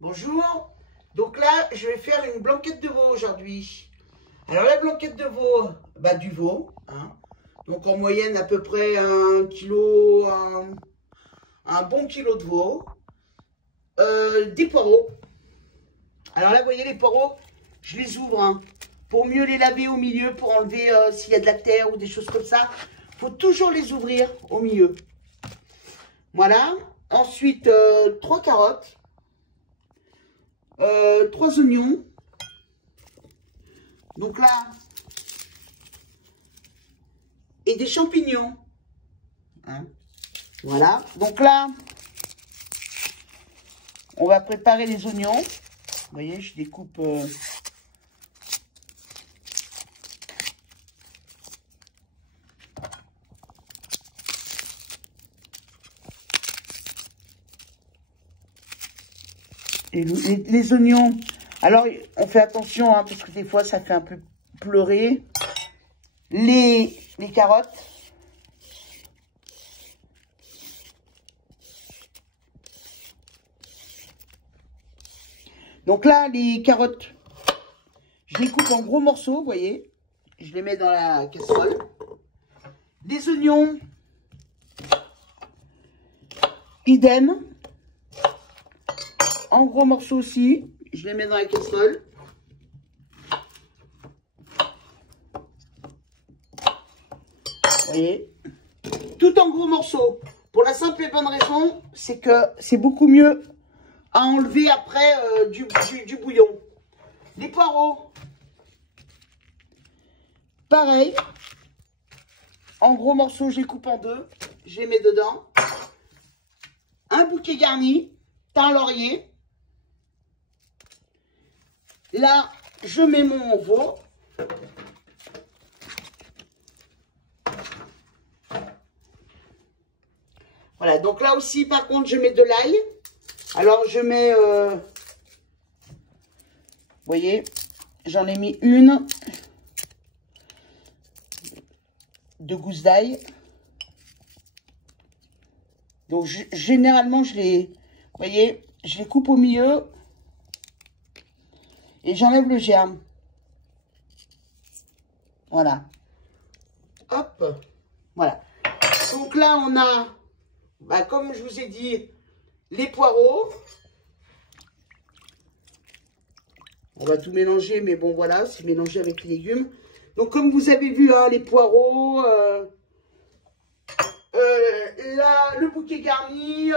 Bonjour. Donc là, je vais faire une blanquette de veau aujourd'hui. Alors la blanquette de veau, du veau. Hein. Donc en moyenne à peu près un bon kilo de veau. Des poireaux. Alors là, vous voyez les poireaux, je les ouvre hein, pour mieux les laver au milieu, pour enlever s'il y a de la terre ou des choses comme ça. Il faut toujours les ouvrir au milieu. Voilà. Ensuite, 3 carottes. 3 oignons. Donc là, et des champignons. Hein. Voilà. Donc là, on va préparer les oignons. Vous voyez, je découpe. Les oignons. Alors, on fait attention, hein, parce que des fois, ça fait un peu pleurer. Les carottes. Donc là, les carottes, je les coupe en gros morceaux, vous voyez. Je les mets dans la casserole. Les oignons, idem. En gros morceaux aussi, je les mets dans la casserole. Vous voyez, tout en gros morceaux. Pour la simple et bonne raison, c'est que c'est beaucoup mieux à enlever après du bouillon. Les poireaux, pareil. En gros morceaux, je les coupe en deux. Je les mets dedans. Un bouquet garni, thym laurier. Là, je mets mon veau. Voilà, donc là aussi, par contre, je mets de l'ail. Alors, je mets, vous voyez, j'en ai mis une de gousses d'ail. Donc, généralement, vous voyez, je les coupe au milieu et j'enlève le germe. Voilà. Hop. Voilà. Donc là, on a, comme je vous ai dit, les poireaux. On va tout mélanger, mais bon, voilà, c'est mélangé avec les légumes. Donc, comme vous avez vu, hein, les poireaux, là, le bouquet garni,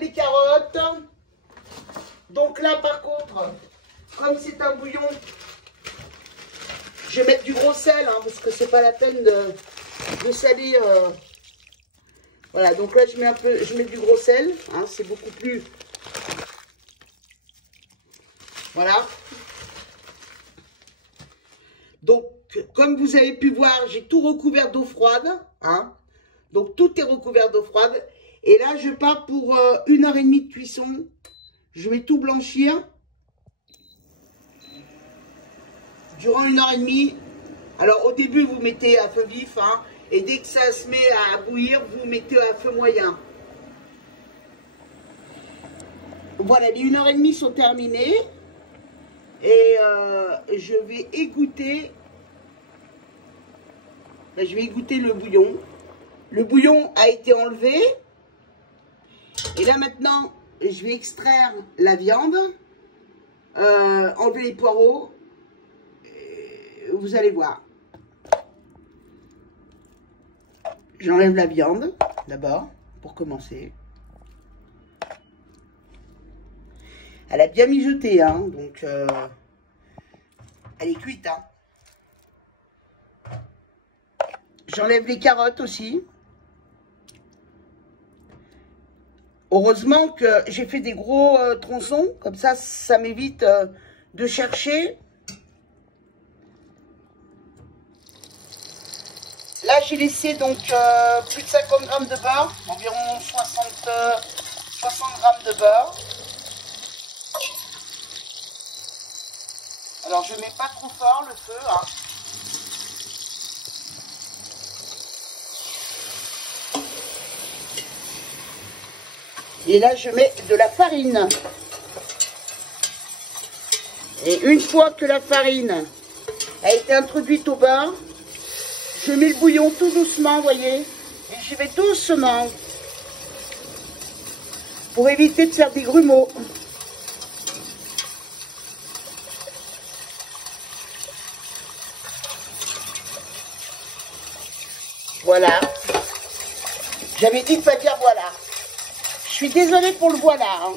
les carottes. Donc là, par contre, comme c'est un bouillon, je vais mettre du gros sel, hein, parce que c'est pas la peine de saler. Voilà, donc là, je mets du gros sel, hein, c'est beaucoup plus. Voilà. Donc, comme vous avez pu voir, j'ai tout recouvert d'eau froide, hein. Donc, tout est recouvert d'eau froide. Et là, je pars pour 1h30 de cuisson. Je vais tout blanchir. Durant 1h30. Alors, au début, vous mettez à feu vif, hein. Et dès que ça se met à bouillir, vous mettez à feu moyen. Voilà, les 1h30 sont terminées. Et je vais égoutter. Je vais égoutter le bouillon. Le bouillon a été enlevé. Et là maintenant, je vais extraire la viande. Enlever les poireaux. Et vous allez voir. J'enlève la viande, d'abord, pour commencer. Elle a bien mijoté, hein, donc elle est cuite, hein. J'enlève les carottes aussi. Heureusement que j'ai fait des gros tronçons, comme ça m'évite de chercher. Là, j'ai laissé donc plus de 50 grammes de beurre, environ 60 grammes de beurre. Alors, je ne mets pas trop fort le feu, hein. Et là, je mets de la farine. Et une fois que la farine a été introduite au bain, je mets le bouillon tout doucement, vous voyez. Et j'y vais doucement. Pour éviter de faire des grumeaux. Voilà. J'avais dit de pas dire voilà. Je suis désolée pour le voilà. Hein.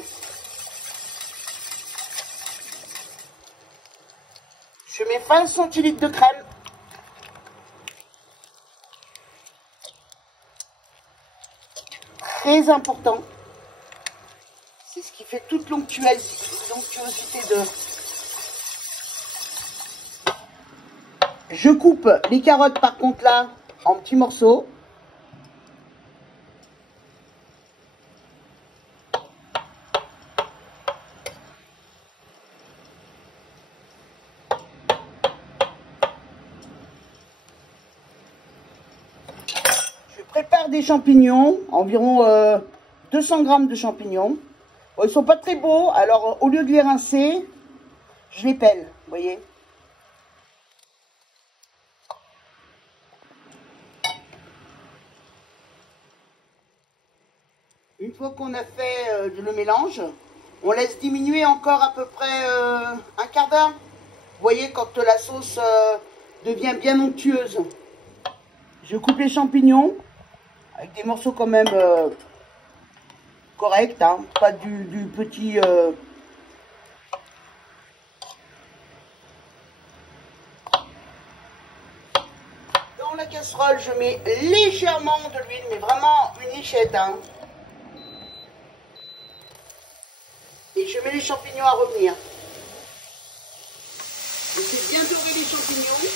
Je mets 20 centilitres de crème. Très important. C'est ce qui fait toute l'onctuosité de... Je coupe les carottes par contre là en petits morceaux. Je prépare des champignons, environ 200 grammes de champignons. Bon, ils sont pas très beaux, alors au lieu de les rincer, je les pèle, vous voyez. Une fois qu'on a fait le mélange, on laisse diminuer encore à peu près un quart d'heure. Vous voyez, quand la sauce devient bien onctueuse. Je coupe les champignons avec des morceaux quand même corrects, hein, pas du petit... Dans la casserole, je mets légèrement de l'huile, mais vraiment une lichette. Hein. Et je mets les champignons à revenir. Je fais bien dorer les champignons.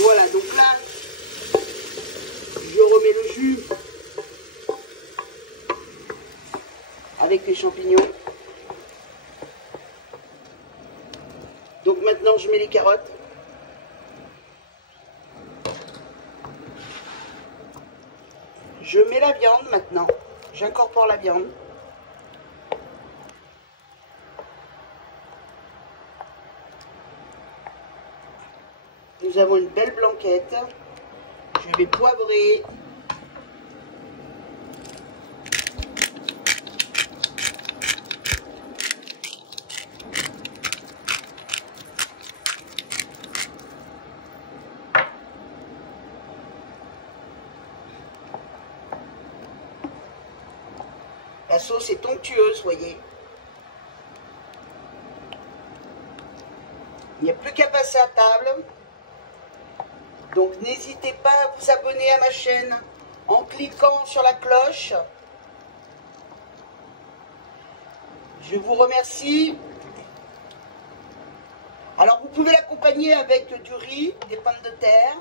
Voilà, donc là, je remets le jus avec les champignons. Donc maintenant, je mets les carottes. Je mets la viande maintenant. J'incorpore la viande. Nous avons une belle blanquette. Je vais poivrer. La sauce est onctueuse, voyez. Il n'y a plus qu'à passer à table. Donc n'hésitez pas à vous abonner à ma chaîne en cliquant sur la cloche. Je vous remercie. Alors vous pouvez l'accompagner avec du riz, des pommes de terre,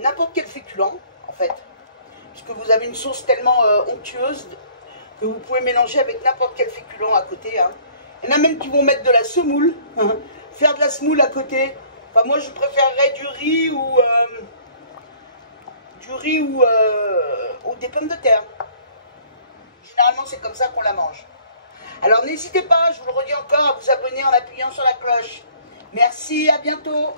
n'importe quel féculent en fait. Puisque vous avez une sauce tellement onctueuse que vous pouvez mélanger avec n'importe quel féculent à côté. Hein. Il y en a même qui vont mettre de la semoule, hein, faire de la semoule à côté. Enfin, moi, je préférerais du riz ou des pommes de terre. Généralement, c'est comme ça qu'on la mange. Alors, n'hésitez pas, je vous le redis encore, à vous abonner en appuyant sur la cloche. Merci, à bientôt.